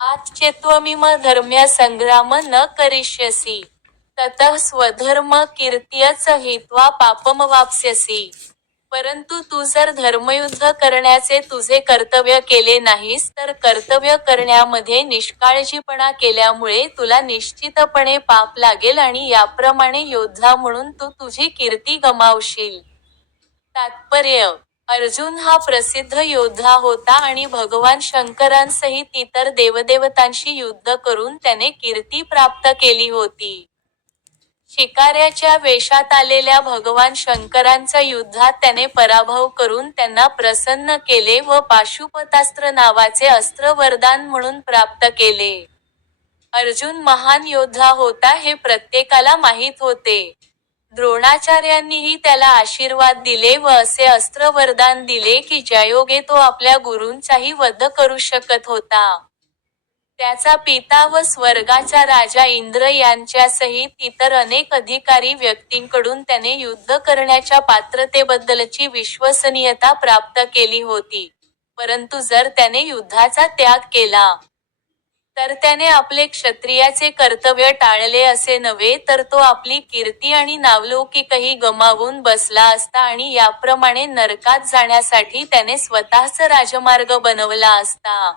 आच्चेत्त्वमिम धर्म्य संग्राम न करिष्यसि ततः स्वधर्म कीर्त्यच हित्वा पापमवाप्स्यसि. परंतु तू जर धर्मयुद्ध करण्याचे तुझे कर्तव्य केले नाहीस तर कर्तव्य करण्यामध्ये निष्काळजीपणा केल्यामुळे तुला निश्चितपणे पाप लागेल आणि याप्रमाणे योद्धा म्हणून तू तुझी कीर्ती गमावशील. तात्पर्य: अर्जुन हा प्रसिद्ध योद्धा होता आणि भगवान शंकरांसहित इतर देवदेवतांशी युद्ध करून त्याने कीर्ती प्राप्त केली होती. शिकाऱ्याच्या वेशात आलेल्या भगवान शंकरांचा युद्धात त्याने पराभव करून त्यांना प्रसन्न केले व पाशुपतास्त्र नावाचे अस्त्र वरदान म्हणून प्राप्त केले. अर्जुन महान योद्धा होता हे प्रत्येकाला माहीत होते. द्रोणाचार्यांनीही त्याला आशीर्वाद दिले व असे अस्त्र वरदान दिले की ज्यायोगे तो आपल्या गुरूंचाही वध करू शकत होता. त्याचा पिता व स्वर्गाचा राजा इंद्र यांच्यासहित इतर अनेक अधिकारी व्यक्तींकडून त्याने युद्ध करण्याच्या पात्रतेबद्दलची विश्वसनीयता प्राप्त केली होती. परंतु जर त्याने युद्धाचा त्याग केला तर त्याने आपले क्षत्रियाचे कर्तव्य टाळले असे नव्हे तर तो आपली कीर्ती आणि नावलौकिकही गमावून बसला असता आणि याप्रमाणे नरकात जाण्यासाठी त्याने स्वतःच राजमार्ग बनवला असता.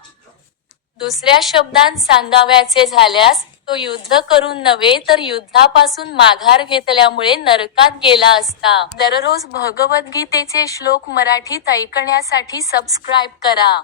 दुसऱ्या शब्दांत सांगावयाचे झाल्यास, तो युद्ध करून नव्हे तर युद्धापासून माघार घेतल्यामुळे नरकात गेला असता. दररोज भगवद्गीतेचे श्लोक मराठीत ऐकण्यासाठी सबस्क्राईब करा.